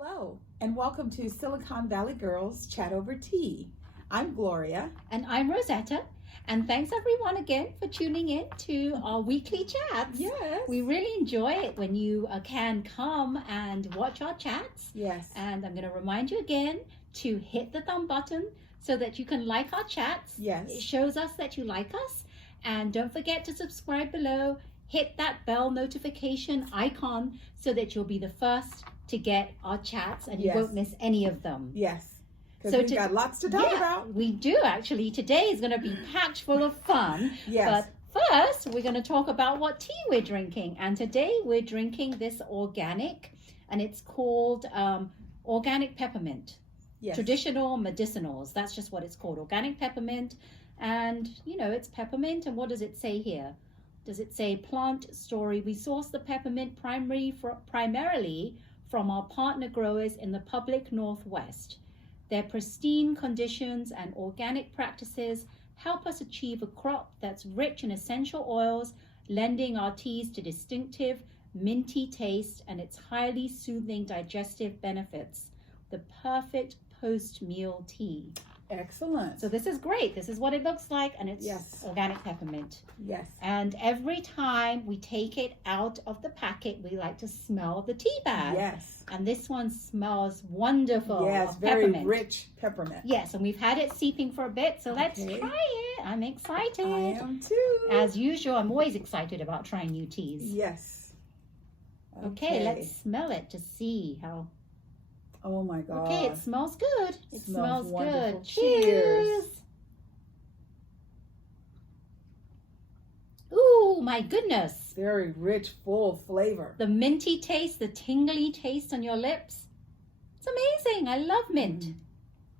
Hello, and welcome to Silicon Valley Girls Chat Over Tea. I'm Gloria. And I'm Rosetta. And thanks everyone again for tuning in to our weekly chats. Yes. We really enjoy it when you can come and watch our chats. Yes. And I'm going to remind you again to hit the thumb button so that you can like our chats. Yes. It shows us that you like us. And don't forget to subscribe below. Hit that bell notification icon so that you'll be the first to get our chats and you won't miss any of them. Yes. Because we've got lots to talk about. We do actually. Today is going to be packed full of fun. Yes. But first, we're going to talk about what tea we're drinking. And today we're drinking this organic, and it's called organic peppermint. Yes. Traditional medicinals. That's just what it's called. Organic peppermint. And, you know, it's peppermint. And what does it say here? Does it say plant story? We source the peppermint primarily from our partner growers in the public Northwest. Their pristine conditions and organic practices help us achieve a crop that's rich in essential oils, lending our teas to distinctive, minty taste and its highly soothing digestive benefits. The perfect post-meal tea. Excellent. So this is great. This is what it looks like, and it's organic peppermint. Yes. And every time we take it out of the packet, we like to smell the tea bag. Yes. And this one smells wonderful. Yes, very peppermint. rich peppermint. Yes, and we've had it seeping for a bit, so let's try it. I'm excited. I am too. As usual, I'm always excited about trying new teas. Yes. Okay, let's smell it to see how. Oh my God. Okay, it smells good. It smells wonderful. good. Cheers. Ooh, my goodness. Very rich, full flavor. The minty taste, the tingly taste on your lips. It's amazing. I love mint.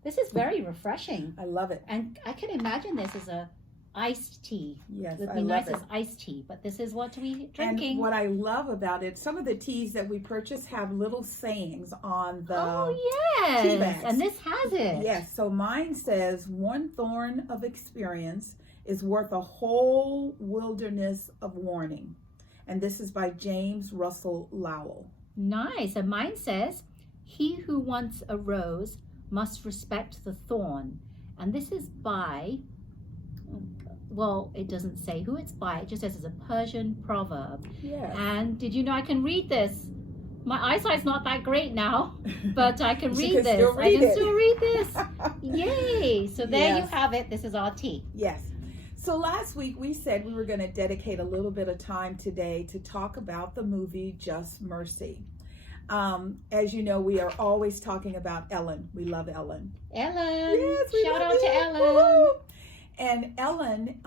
This is very refreshing. I love it. And I can imagine this as a iced tea. Yes, It would I be love nice it. as iced tea, but this is what we're drinking. And what I love about it, some of the teas that we purchase have little sayings on the yes. tea bags. And this has it. Yes, so mine says, one thorn of experience is worth a whole wilderness of warning. And this is by James Russell Lowell. Nice. And mine says, he who wants a rose must respect the thorn. And this is by, well, it doesn't say who it's by. It just says it's a Persian proverb. Yes. And did you know I can read this? My eyesight's not that great now, but I can read this. I can still read this. Yay. So there you have it. This is our tea. Yes. So last week we said we were going to dedicate a little bit of time today to talk about the movie Just Mercy. As you know, we are always talking about Ellen. We love Ellen. Ellen. Yes, we Shout love out to it. Ellen. Woo-hoo. And Ellen,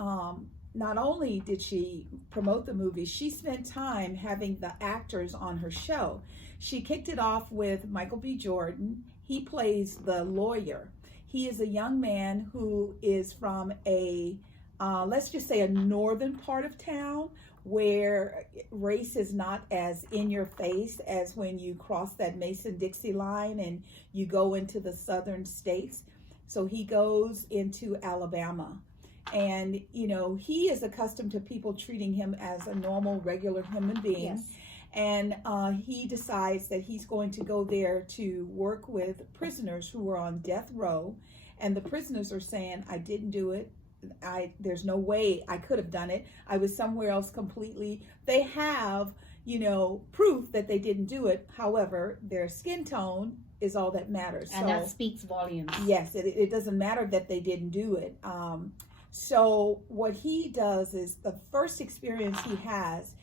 not only did she promote the movie, she spent time having the actors on her show. She kicked it off with Michael B. Jordan. He plays the lawyer. He is a young man who is from a, let's just say a northern part of town where race is not as in your face as when you cross that Mason-Dixie line and you go into the southern states. So he goes into Alabama, and, you know, he is accustomed to people treating him as a normal, regular human being. Yes. And he decides that he's going to go there to work with prisoners who are on death row. And the prisoners are saying, I didn't do it. There's no way I could have done it. I was somewhere else completely. They have, you know, proof that they didn't do it. However, their skin tone is all that matters. And that speaks volumes. Yes, it doesn't matter that they didn't do it. So what he does is the first experience he has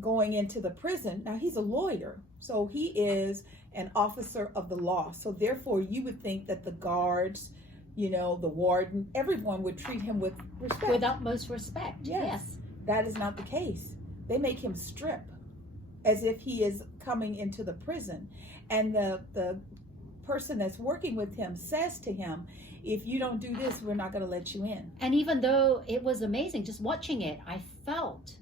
going into the prison. Now he's a lawyer, so he is an officer of the law. So therefore you would think that the guards, you know, the warden, everyone would treat him with respect. With utmost respect. Yes. That is not the case. They make him strip as if he is coming into the prison. And the person that's working with him says to him, if you don't do this, we're not going to let you in. And even though it was amazing, just watching it, I felt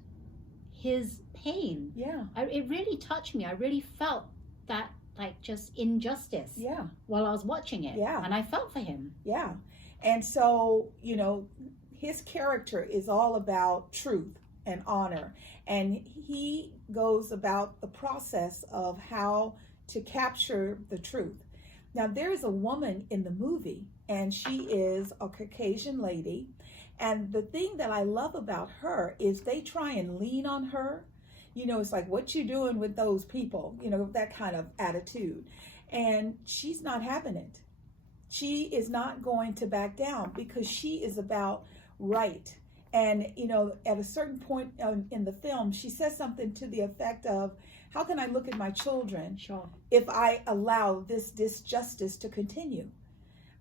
his pain. Yeah. It really touched me. I really felt that, like, just injustice. Yeah. While I was watching it. Yeah. And I felt for him. Yeah. And so, you know, his character is all about truth and honor. And he goes about the process of how to capture the truth. Now, there is a woman in the movie, and she is a Caucasian lady. And the thing that I love about her is they try and lean on her. You know, it's like, what you doing with those people? You know, that kind of attitude. And she's not having it. She is not going to back down because she is about right. And, you know, at a certain point in the film, she says something to the effect of, how can I look at my children if I allow this disjustice to continue?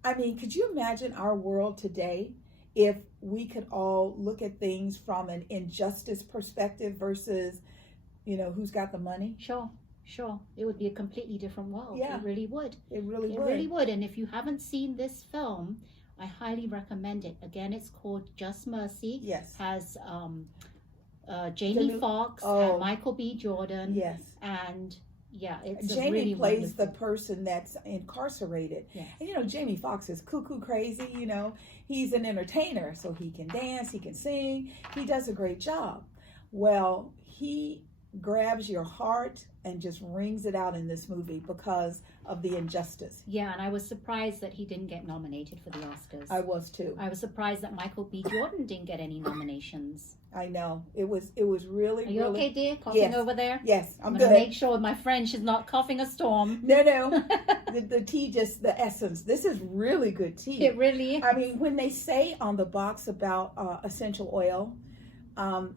I mean, could you imagine our world today if we could all look at things from an injustice perspective versus, you know, who's got the money? Sure. It would be a completely different world. Yeah. It really would. It really would. And if you haven't seen this film, I highly recommend it. Again, it's called Just Mercy. Yes. Has Jamie Foxx and Michael B. Jordan. Yes. And yeah, it's Jamie really plays wonderful. the person that's incarcerated. Yes. And you know, Jamie Foxx is cuckoo crazy, you know. He's an entertainer, so he can dance, he can sing, he does a great job. Well, he grabs your heart and just wrings it out in this movie because of the injustice. Yeah, and I was surprised that he didn't get nominated for the Oscars. I was too. I was surprised that Michael B. Jordan didn't get any nominations. I know. It was really, Are you really... okay, dear? Coughing over there? Yes, I'm gonna good. Make sure my friend she's not coughing a storm. No. the tea, just the essence. This is really good tea. It really is. I mean, when they say on the box about essential oil,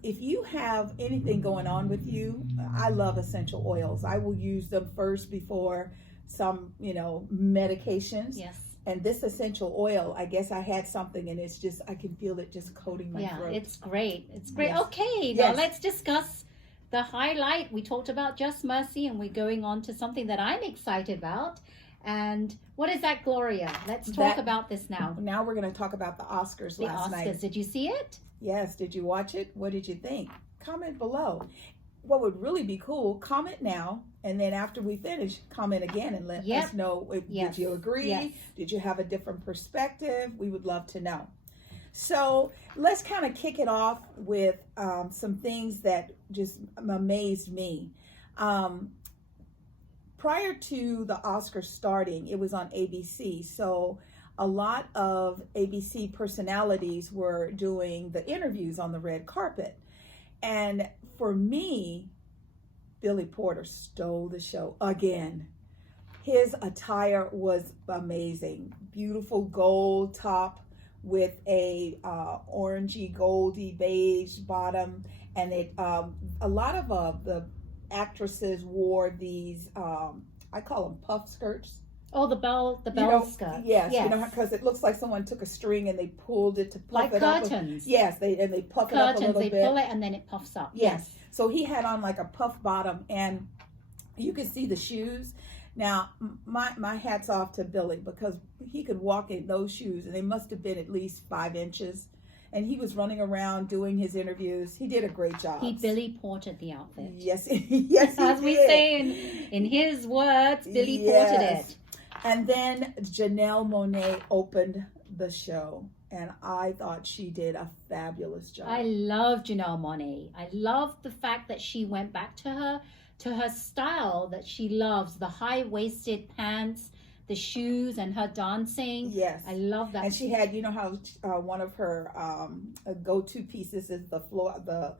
if you have anything going on with you, I love essential oils. I will use them first before some, you know, medications. Yes. And this essential oil, I guess I had something, and it's just, I can feel it just coating my throat. Yeah, it's great. It's great. Yes. Okay, now let's discuss the highlight. We talked about Just Mercy, and we're going on to something that I'm excited about. And what is that, Gloria? Let's talk about this now. Now we're going to talk about the Oscars last night. Did you see it? Yes. Did you watch it? What did you think? Comment below. What would really be cool, comment now, and then after we finish, comment again and let us know. Did you agree? Yes. Did you have a different perspective? We would love to know. So let's kind of kick it off with some things that just amazed me. Prior to the Oscars starting, it was on ABC. So a lot of ABC personalities were doing the interviews on the red carpet. And for me, Billy Porter stole the show again. His attire was amazing. Beautiful gold top with a orangey, goldy, beige bottom. And a lot of the actresses wore these, I call them puff skirts. Oh, the bell skirts. Yes, you know, because it looks like someone took a string and they pulled it to puff it up. Like curtains. Yes, they puff it up a little bit. They pull it and then it puffs up. Yes. So he had on like a puff bottom, and you could see the shoes. Now, my hat's off to Billy, because he could walk in those shoes, and they must have been at least 5 inches. And he was running around doing his interviews. He did a great job. He Billy Portered the outfit. Yes, yes, he As did. we say in his words, Billy Portered it. And then Janelle Monáe opened the show, and I thought she did a fabulous job. I love Janelle Monáe. I love the fact that she went back to her style that she loves, the high-waisted pants, the shoes, and her dancing. Yes. I love that. And she had, you know how one of her go-to pieces is the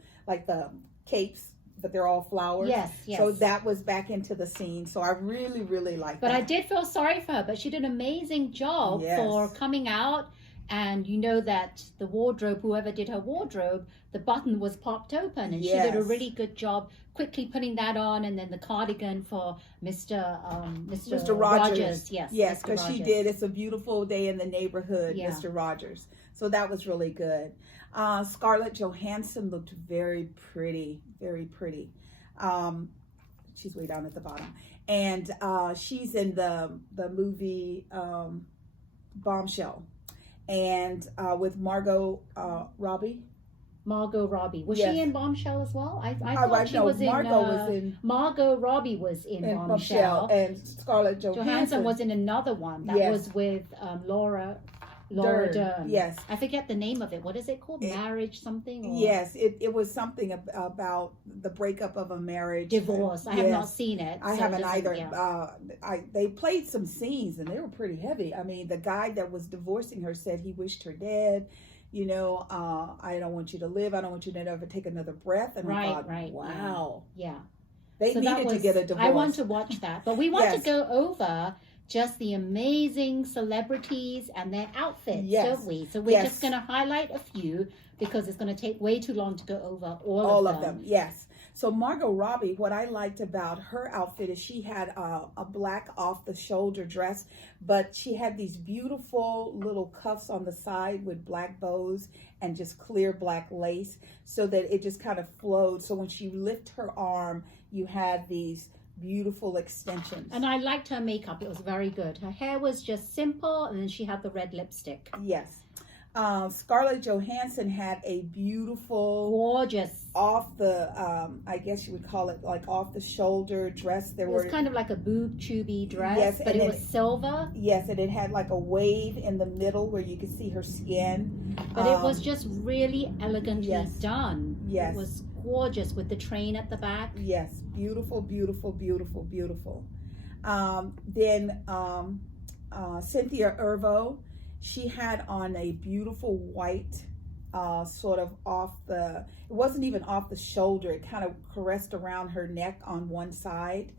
capes, but they're all flowers. Yes. So that was back into the scene. So I really, really liked that. But I did feel sorry for her, but she did an amazing job for coming out. And you know that the wardrobe, whoever did her wardrobe, the button was popped open, and she did a really good job quickly putting that on, and then the cardigan for Mr. Rogers. Yes, because she did. It's a beautiful day in the neighborhood, Mr. Rogers. So that was really good. Scarlett Johansson looked very pretty, very pretty. She's way down at the bottom, and she's in the movie Bombshell. And with Margot Robbie. Margot Robbie. Was she in Bombshell as well? I thought she was in... Margot Robbie was in Bombshell. And Scarlett Johansson was in another one. That was with Laura Laura Dern. Yes. I forget the name of it. What is it called? Marriage something? Or Yes, it was something about the breakup of a marriage. Divorce. I have not seen it. I so haven't it doesn't- either. yeah. They played some scenes and they were pretty heavy. I mean, the guy that was divorcing her said he wished her dead. You know, I don't want you to live. I don't want you to never take another breath. And I thought, wow. Yeah. They So needed to get a divorce. I want to watch that. But we want to Yes. go over just the amazing celebrities and their outfits, Yes. don't we? So we're Yes. just going to highlight a few because it's going to take way too long to go over all of them. Yes. So Margot Robbie, what I liked about her outfit is she had a black off the shoulder dress, but she had these beautiful little cuffs on the side with black bows and just clear black lace so that it just kind of flowed. So when she lifted her arm, you had these beautiful extensions. And I liked her makeup. It was very good. Her hair was just simple, and then she had the red lipstick. Yes. Scarlett Johansson had a beautiful, gorgeous, off the, I guess you would call it like off the shoulder dress. It was kind of like a boob tubey dress, yes, but it was silver. Yes, and it had like a wave in the middle where you could see her skin. But it was just really elegantly done. Yes. It was gorgeous with the train at the back. Yes, beautiful, beautiful, beautiful, beautiful. Then Cynthia Erivo, she had on a beautiful white, sort of off the, it wasn't even off the shoulder, it kind of caressed around her neck on one side.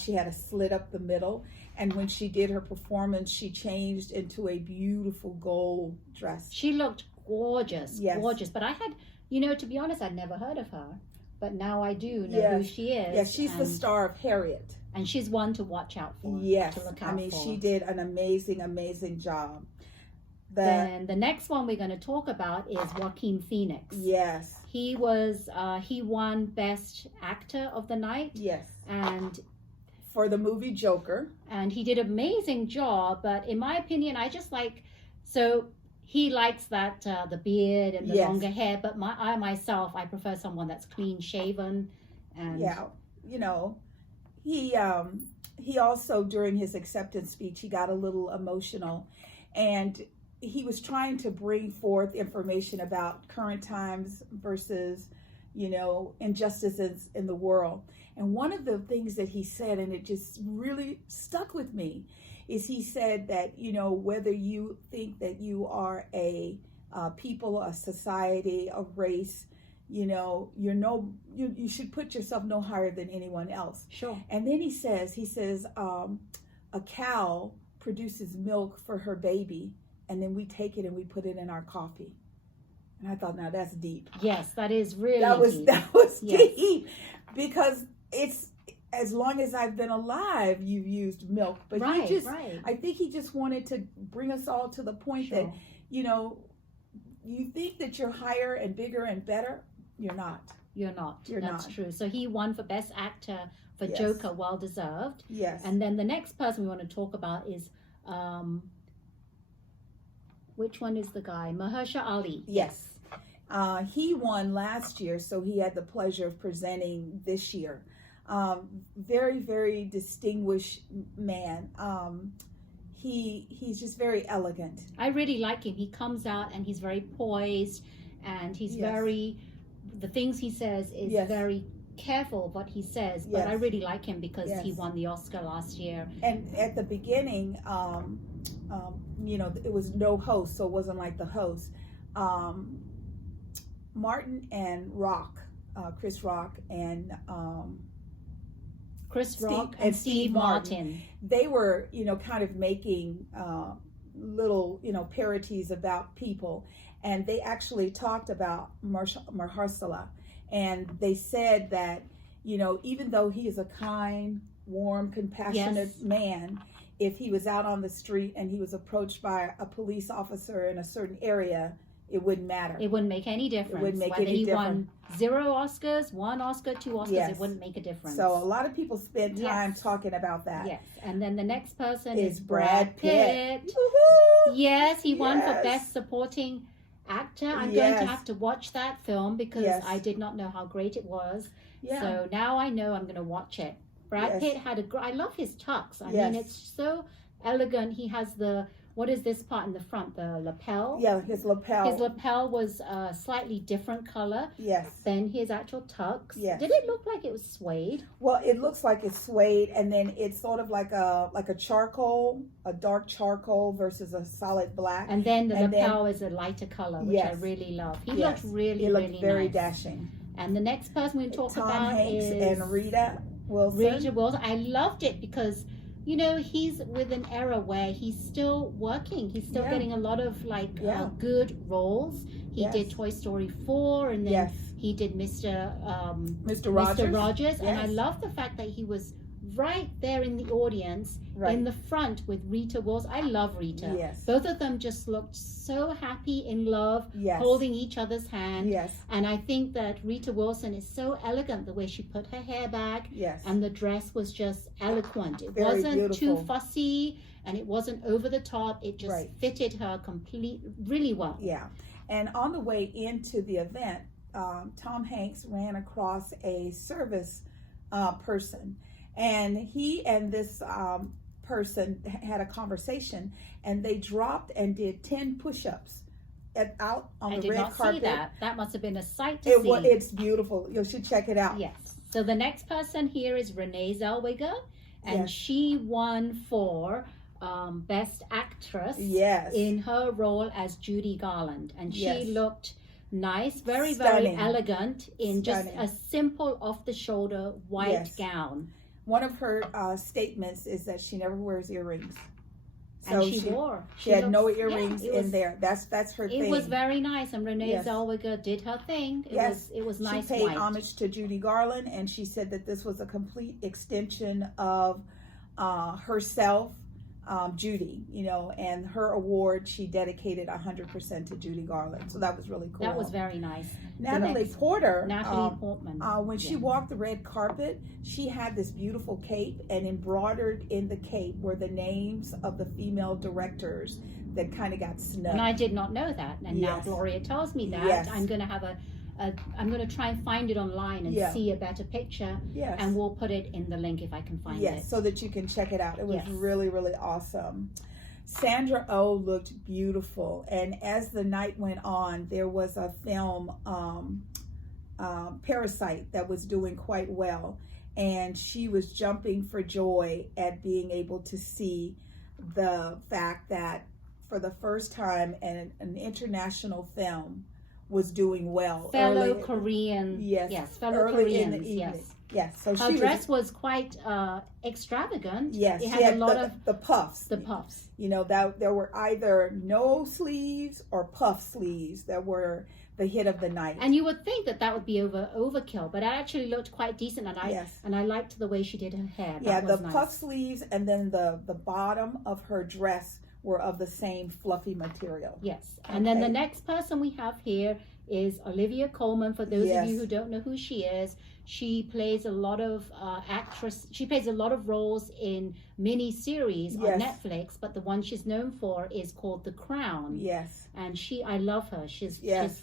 She had a slit up the middle, and when she did her performance, she changed into a beautiful gold dress. She looked gorgeous, Yes. gorgeous. But I had, you know, to be honest, I'd never heard of her. But now I do know who she is. Yes, she's the star of Harriet. And she's one to watch out for. Yes, to look out I mean, for. she did an amazing, amazing job. Then the next one we're going to talk about is Joaquin Phoenix. Yes. He was, he won Best Actor of the Night. Yes. And for the movie Joker. And he did an amazing job, but in my opinion, I just like, so he likes that, the beard and the longer hair, but I myself, I prefer someone that's clean shaven. And yeah, you know, he also, during his acceptance speech, he got a little emotional, and he was trying to bring forth information about current times versus, you know, injustices in the world. And one of the things that he said, and it just really stuck with me, is he said that, you know, whether you think that you are a people, a society, a race, you know, you should put yourself no higher than anyone else. Sure. And then he says, a cow produces milk for her baby, and then we take it and we put it in our coffee. And I thought, now that's deep. Yes, that is really deep. That was deep, because it's, as long as I've been alive, you've used milk. But I think he just wanted to bring us all to the point that, you know, you think that you're higher and bigger and better. You're not. You're not. You're That's not. true. So he won for Best Actor for Joker, well deserved. Yes. And then the next person we want to talk about is, which one is the guy? Mahershala Ali. Yes. He won last year, so he had the pleasure of presenting this year. Very, very distinguished man. He's just very elegant. I really like him. He comes out and he's very poised, and he's very, the things he says is very careful what he says, but I really like him because he won the Oscar last year. And at the beginning, you know, it was no host, so it wasn't like the host. Martin and Chris Rock and Steve Martin. They were, you know, kind of making little, you know, parodies about people, and they actually talked about Mahershala, and they said that, you know, even though he is a kind, warm, compassionate man, if he was out on the street and he was approached by a police officer in a certain area, it wouldn't matter. It wouldn't make any difference. It wouldn't make whether any he difference. won 0 Oscars, 1 Oscar, 2 Oscars, it wouldn't make a difference. So a lot of people spend time talking about that. Yes. And then the next person is is Brad Pitt. Woo-hoo! Yes, he won for Best Supporting Actor. I'm going to have to watch that film because I did not know how great it was. Yeah. So now I know I'm going to watch it. Brad Pitt had I love his tux. I mean, it's so elegant. He has the what is this part in the front? The lapel? Yeah, his lapel. His lapel was a slightly different color Yes. than his actual tux. Yes. Did it look like it was suede? Well, it looks like it's suede, and then it's sort of like a charcoal, a dark charcoal versus a solid black. And then the lapel is a lighter color, which I really love. He looked really, really very nice. dashing. And the next person we talk Tom about Hanks is and Rita Wilson. Rita Wilson. I loved it because, you know, he's with an era where he's still working. He's still getting a lot of good roles. He did Toy Story 4, and then he did Mr. Rogers. And I love the fact that he was right there in the audience, in the front with Rita Wilson. I love Rita. Yes. Both of them just looked so happy, in love, holding each other's hand. Yes. And I think that Rita Wilson is so elegant, the way she put her hair back. Yes. And the dress was just eloquent. It Very wasn't beautiful. too fussy, and it wasn't over the top. It just fitted her really well. Yeah. And on the way into the event, Tom Hanks ran across a service person. And he and this person had a conversation, and they dropped and did 10 push-ups out on the red carpet. I did not see that. That must have been a sight to see. It's beautiful. You should check it out. Yes. So the next person here is Renee Zellweger, and she won for Best Actress in her role as Judy Garland. And she looked nice, very elegant in just a simple off-the-shoulder white gown. One of her statements is that she never wears earrings. So and she had no earrings in there. That's her thing. It was very nice, and Renee Zellweger did her thing. It was nice. She paid homage to Judy Garland, and she said that this was a complete extension of herself, Judy, and her award she dedicated 100% to Judy Garland. So that was really cool. That was very nice. Natalie Portman, when she Yeah. walked the red carpet, she had this beautiful cape, and embroidered in the cape were the names of the female directors that kind of got snubbed. And I did not know that. And now Gloria tells me that. I'm going to have I'm going to try and find it online and see a better picture. Yes. And we'll put it in the link if I can find it. Yes, so that you can check it out. It was really, really awesome. Sandra Oh looked beautiful. And as the night went on, there was a film, Parasite, that was doing quite well. And she was jumping for joy at being able to see the fact that for the first time an international film was doing well. Fellow Korean. Fellow Koreans. Yes. So her dress was quite extravagant. Yes, it had a lot of the puffs. The puffs. That there were either no sleeves or puff sleeves that were the hit of the night. And you would think that would be overkill, but it actually looked quite decent. And I liked the way she did her hair. That was nice. Puff sleeves, and then the bottom of her dress were of the same fluffy material. Yes. And then the next person we have here is Olivia Colman. For those of you who don't know who she is, she plays a lot of She plays a lot of roles in mini-series on Netflix, but the one she's known for is called The Crown. Yes. And I love her. She's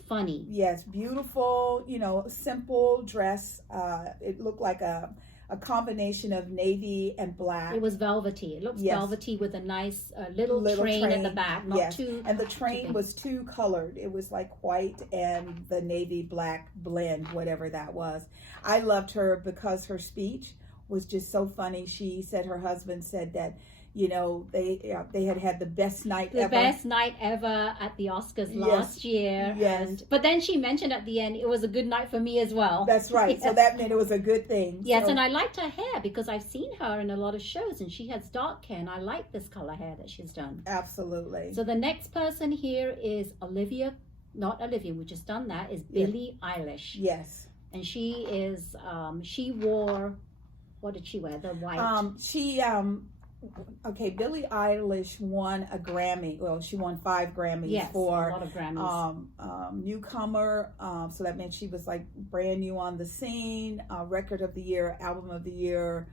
funny. Yes, beautiful, simple dress. It looked like a combination of navy and black. It was velvety. It looks velvety with a nice little train at the back. Not too. And the train was two colored. It was like white and the navy black blend, whatever that was. I loved her because her speech was just so funny. She said her husband said that they had the best night ever. The best night ever at the Oscars last year. Yes. But then she mentioned at the end, it was a good night for me as well. That's right. So that meant it was a good thing. Yes, and I liked her hair because I've seen her in a lot of shows, and she has dark hair, and I like this color hair that she's done. Absolutely. So the next person here is we just done that, is Billie Eilish. Yes. And she is, she wore, what did she wear? The white. Billie Eilish won a Grammy. Well, she won 5 Grammys for a lot of Grammys. Newcomer. So that meant she was like brand new on the scene. Record of the year, album of the year,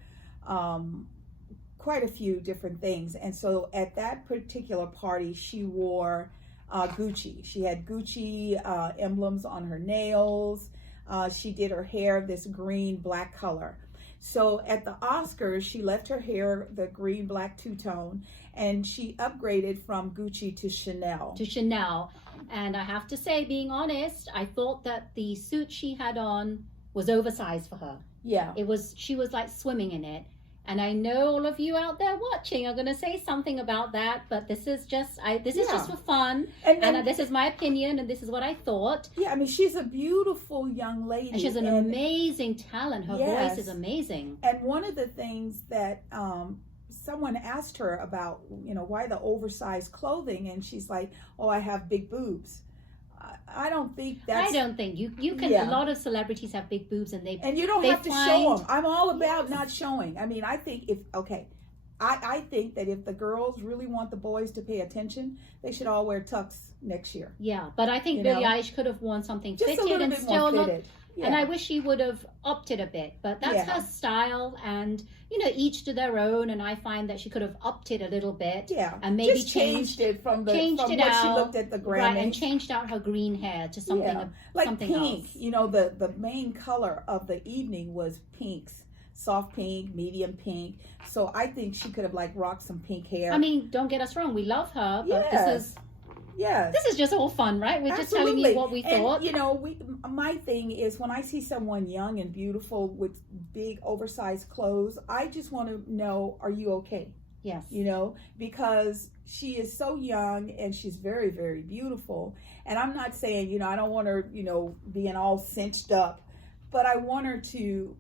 quite a few different things. And so at that particular party, she wore Gucci. She had Gucci emblems on her nails. She did her hair this green black color. So at the Oscars, she left her hair the green black two-tone, and she upgraded from Gucci to Chanel. And I have to say, being honest, I thought that the suit she had on was oversized for her. Yeah. She was like swimming in it. And I know all of you out there watching are going to say something about that, but this is just for fun, and this is my opinion, and this is what I thought. Yeah, I mean, she's a beautiful young lady. And she's an amazing talent. Her voice is amazing. And one of the things that someone asked her about, why the oversized clothing, and she's like, "Oh, I have big boobs." I don't think you can. A lot of celebrities have big boobs, and you don't have to show them. I'm all about not showing. I mean, I think I think that if the girls really want the boys to pay attention, they should all wear tux next year. Yeah, but I think Billie Eilish could have worn something just fitted a little and bit still more fitted. Yeah. And I wish she would have upped it a bit, but that's her style, and each to their own. And I find that she could have upped it a little bit, and maybe just changed it from what she looked at the Grammy, right, and changed out her green hair to something like something pink. else. The main color of the evening was pinks, soft pink, medium pink. So I think she could have rocked some pink hair. I mean, don't get us wrong, we love her, but this is just all fun, right? We're just telling you what we thought. My thing is, when I see someone young and beautiful with big oversized clothes, I just want to know, are you okay? Yes. Because she is so young and she's very, very beautiful. And I'm not saying, I don't want her, being all cinched up, but I want her to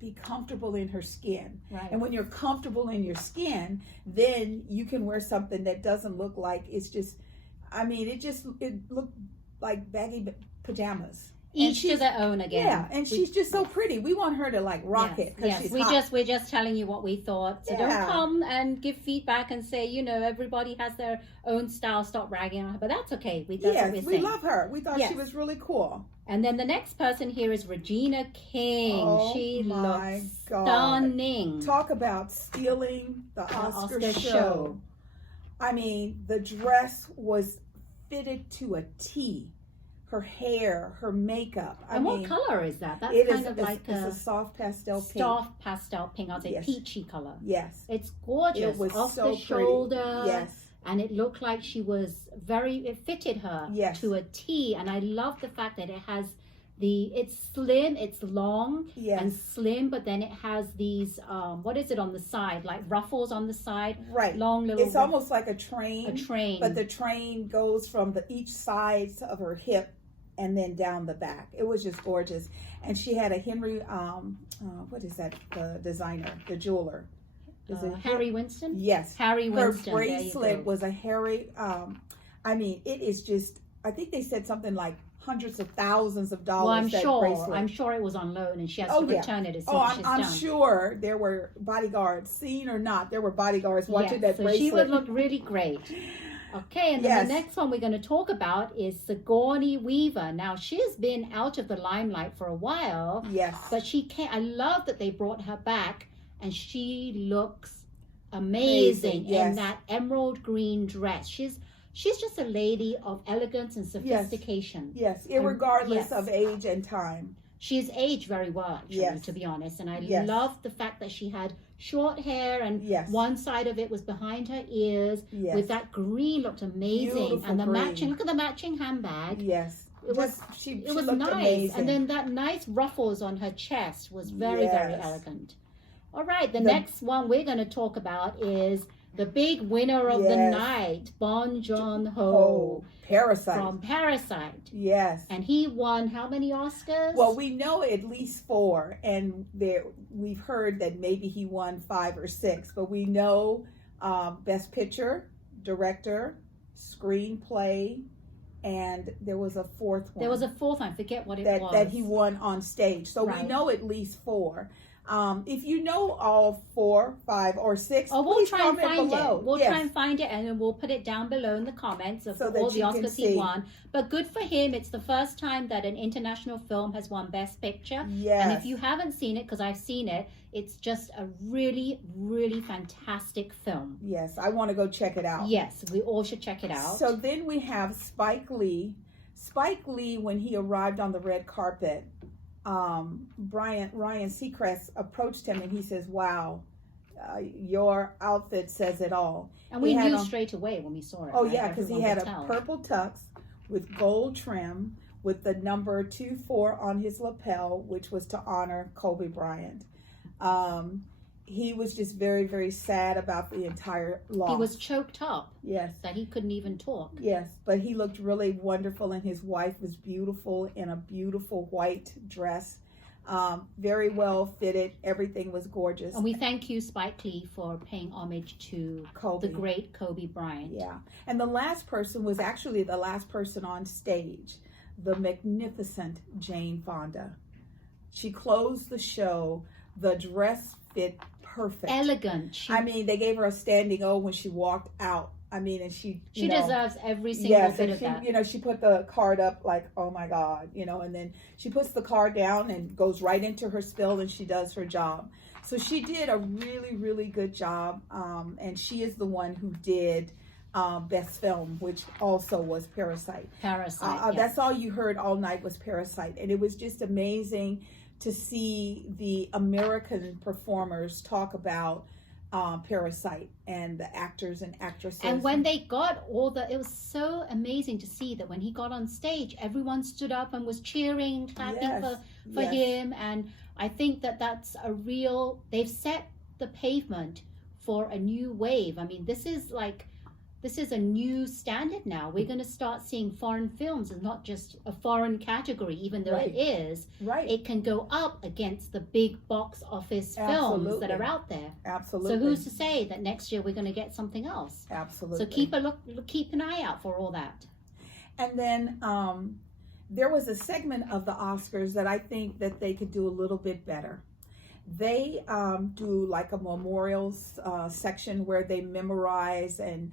be comfortable in her skin. Right. And when you're comfortable in your skin, then you can wear something that doesn't look like it's just, it looked like baggy pajamas. Each to their own again. Yeah, and she's just so pretty. We want her to rock it. Yes, she's we're just telling you what we thought. So don't come and give feedback and say, everybody has their own style. Stop ragging on her, but that's okay. We love her. We thought she was really cool. And then the next person here is Regina King. Oh, she looks God. Stunning. Talk about stealing the Oscar show. I mean, the dress was fitted to a T. Her hair, her makeup. What color is that? That's it's a soft pastel pink. Soft pastel pink. I'll say peachy color. Yes. It's gorgeous. It was off so the shoulder. Pretty. Yes. And it looked like it fitted her to a T. And I love the fact that it has it's slim, it's long and slim, but then it has these, what is it on the side? Like ruffles on the side. Right. Long little. It's almost like a train. A train. But the train goes from each side of her hip and then down the back. It was just gorgeous. And she had a Henry, what is that? The designer, the jeweler. Harry Winston? Yes. Harry Winston. Her bracelet was a Harry, it is just, I think they said something like hundreds of thousands of dollars. Well, I'm sure it was on loan and she has to return it as soon as she's done. I'm sure there were bodyguards, seen or not, there were bodyguards watching that bracelet. She would look really great. Okay, and then the next one we're going to talk about is Sigourney Weaver. Now, she has been out of the limelight for a while. Yes. But I love that they brought her back, and she looks amazing in that emerald green dress. She's just a lady of elegance and sophistication. Yes, irregardless of age and time. She's aged very well, actually, to be honest. And I love the fact that she had short hair and one side of it was behind her ears with that green. Looked amazing. Beautiful and the green. Look at the matching handbag. Yes. It was nice. Amazing. And then that nice ruffles on her chest was very, very elegant. All right, the next one we're going to talk about is the big winner of the night, Bong Joon Ho. Parasite. From Parasite. Yes. And he won how many Oscars? Well, we know at least 4, and we've heard that maybe he won 5 or 6, but we know Best Picture, Director, Screenplay, and there was a 4th one. There was a 4th one, I forget what it was. That he won on stage. So we know at least 4. If you know all 4, 5, or 6, we'll try and find below. it. We'll try and find it, and then we'll put it down below in the comments of all the Oscars he won. But good for him. It's the first time that an international film has won Best Picture. Yes. And if you haven't seen it, because I've seen it, it's just a really, really fantastic film. Yes, I want to go check it out. Yes, we all should check it out. So then we have Spike Lee. Spike Lee, when he arrived on the red carpet, Ryan Seacrest approached him and he says, "Wow, your outfit says it all." And we knew straight away when we saw it. Oh right? yeah, because he had Everyone a could tell. purple tux with gold trim with the number 24 on his lapel, which was to honor Kobe Bryant. He was just very, very sad about the entire loss. He was choked up. Yes. That he couldn't even talk. Yes, but he looked really wonderful, and his wife was beautiful in a beautiful white dress. Very well fitted. Everything was gorgeous. And we thank you, Spike Lee, for paying homage to Kobe. the great Kobe Bryant. Yeah. And the last person was actually the last person on stage, the magnificent Jane Fonda. She closed the show. The dress fit perfect. Elegant. I mean, they gave her a standing O when she walked out. I mean, and she deserves every single bit of that. You know, she put the card up like, oh my God, you know, and then she puts the card down and goes right into her spill and she does her job. So she did a really, really good job. And she is the one who did Best Film, which also was Parasite. Parasite. That's all you heard all night was Parasite. And it was just amazing to see the American performers talk about Parasite and the actors and actresses. And when they got it was so amazing to see that when he got on stage, everyone stood up and was cheering, clapping for him. And I think that's they've set the pavement for a new wave. I mean, this is a new standard now. We're going to start seeing foreign films as not just a foreign category, even though it is. Right. It can go up against the big box office films that are out there. Absolutely. So who's to say that next year we're going to get something else? Absolutely. So keep an eye out for all that. And then there was a segment of the Oscars that I think that they could do a little bit better. They do like a memorials section where they memorize and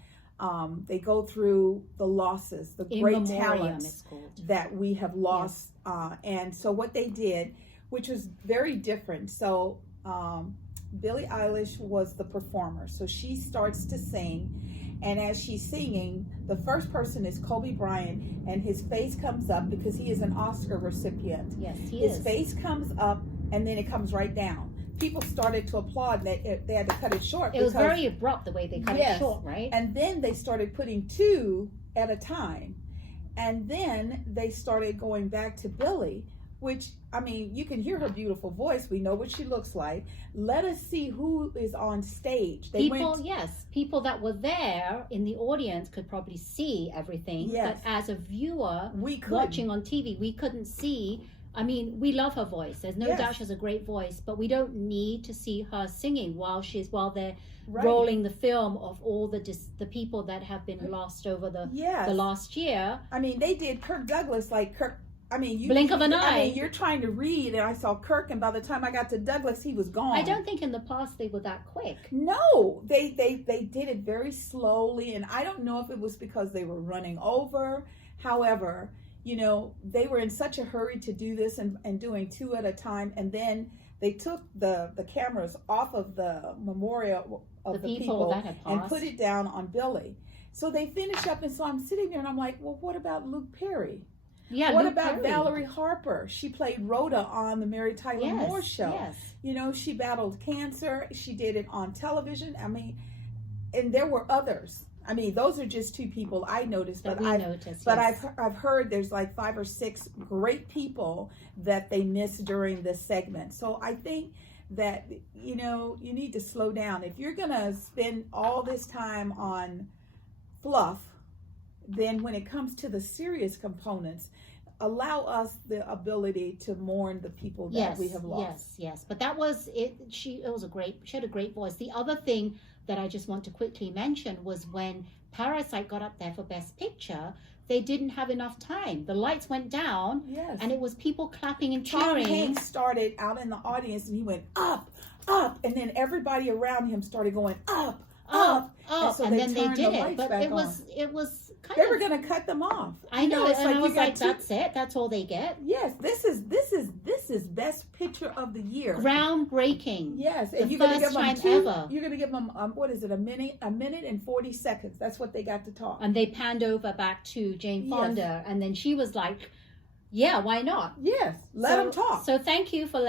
they go through the losses, the great talents that we have lost. Yes. And so what they did, which was very different. So Billie Eilish was the performer. So she starts to sing. And as she's singing, the first person is Kobe Bryant, and his face comes up because he is an Oscar recipient. Yes, he is. His face comes up, and then it comes right down. People started to applaud, and they had to cut it short. It was very abrupt the way they cut it short, right? And then they started putting two at a time. And then they started going back to Billie, which, I mean, you can hear her beautiful voice. We know what she looks like. Let us see who is on stage. People that were there in the audience could probably see everything. Yes. But as a viewer watching on TV, we couldn't see. I mean, we love her voice. There's no doubt she has a great voice, but we don't need to see her singing while they're rolling the film of all the people that have been lost over the last year. I mean, they did Kirk Douglas like Kirk. I mean, blink of an eye. I mean, you're trying to read, and I saw Kirk, and by the time I got to Douglas, he was gone. I don't think in the past they were that quick. No, they did it very slowly, and I don't know if it was because they were running over. However, you know, they were in such a hurry to do this and doing two at a time, and then they took the cameras off of the memorial of the people that had passed and put it down on Billie. So they finished up, and so I'm sitting there and I'm like, well, what about Luke Perry? Yeah, what Luke about Perry? Valerie Harper? She played Rhoda on the Mary Tyler Moore Show. Yes. You know, she battled cancer. She did it on television. I mean, and there were others. I mean, those are just two people I noticed. But I've heard there's like 5 or 6 great people that they missed during this segment. So I think that, you know, you need to slow down. If you're going to spend all this time on fluff, then when it comes to the serious components, allow us the ability to mourn the people that we have lost. Yes. But that was it. She had a great voice. The other thing that I just want to quickly mention was when Parasite got up there for Best Picture, they didn't have enough time. The lights went down, and it was people clapping and cheering. Tom Hanks started out in the audience, and he went up, up, and then everybody around him started going up, up. And, so then they did it, but it was kind they were going to cut them off. I know, and I was like, that's it. That's all they get. Yes, this is Best Picture of the Year. Groundbreaking. Yes, and you're going to give them ever. You're going to give them what is it? A minute and 40 seconds. That's what they got to talk. And they panned over back to Jane Fonda, and then she was like Yeah, why not? Yes, let them talk. So thank you for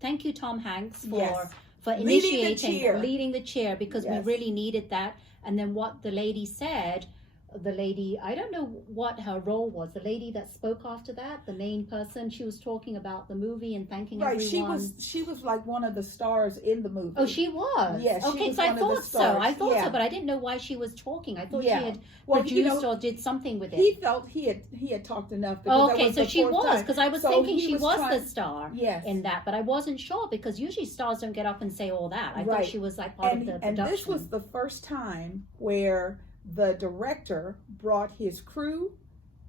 thank you, Tom Hanks, Yes. for Leading the initiating, cheer. leading the cheer, because Yes. we really needed that. And then what the lady said, I don't know what her role was. The lady that spoke after that, the main person, she was talking about the movie and thanking Right, everyone. she was like one of the stars in the movie. Oh, she was? Yes. Okay, was so I one of the thought so. stars. I thought Yeah. so, but I didn't know why she was talking. I thought she Yeah. had Well, produced or did something with it. He felt he had talked enough. Oh, Because that okay, was so the she fourth was, time. because I was So thinking he she was trying- the star Yes. in that, but I wasn't sure because usually stars don't get up and say all that. I thought Right. she was like part of the And production. this was the first time where the director brought his crew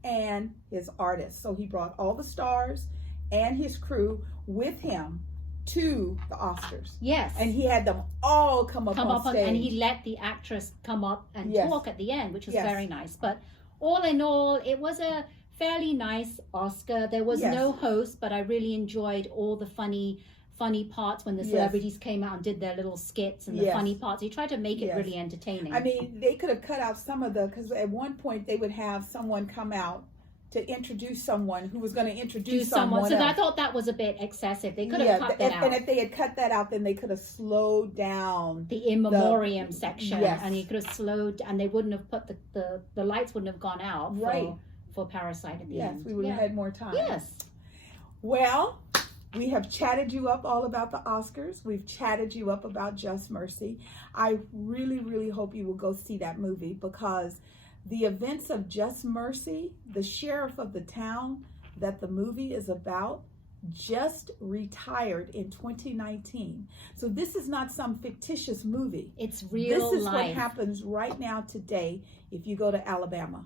and his artists. So he brought all the stars and his crew with him to the Oscars. Yes. And he had them all come up on stage. And he let the actress come up and Yes. talk at the end, which was Yes. very nice. But all in all, it was a fairly nice Oscar. There was Yes. no host, but I really enjoyed all the funny parts when the Yes. celebrities came out and did their little skits and the Yes. funny parts. He tried to make it Yes. really entertaining. I mean, they could have cut out some of because at one point they would have someone come out to introduce someone who was going to introduce someone So else. I thought that was a bit excessive. They could have cut that out. And if they had cut that out, then they could have slowed down. The in memoriam section, Yes. and you could have slowed, and they wouldn't have put the lights wouldn't have gone out Right. for Parasite at the Yes, end. we would have had more time. Yes. Well, we have chatted you up all about the Oscars. We've chatted you up about Just Mercy. I really, really hope you will go see that movie because the events of Just Mercy, the sheriff of the town that the movie is about, just retired in 2019. So this is not some fictitious movie. It's real This is life. what happens right now today if you go to Alabama.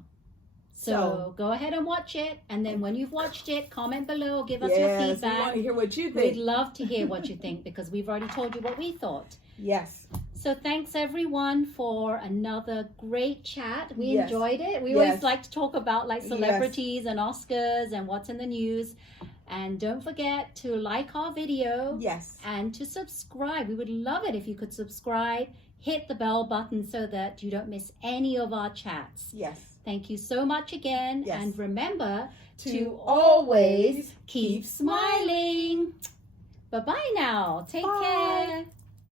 So go ahead and watch it, and then when you've watched it, comment below, give us your Yes, we feedback. want to hear what you We'd think. love to hear what you think because we've already told you what we thought. Yes. So thanks everyone for another great chat. We Yes. enjoyed it. We Yes. always like to talk about like Yes. celebrities and Oscars and what's in the news. And don't forget to like our video Yes. and to subscribe. We would love it if you could subscribe, hit the bell button so that you don't miss any of our chats. Yes. Thank you so much again. Yes. And remember To always always keep smiling. Bye-bye now. Take Bye. care.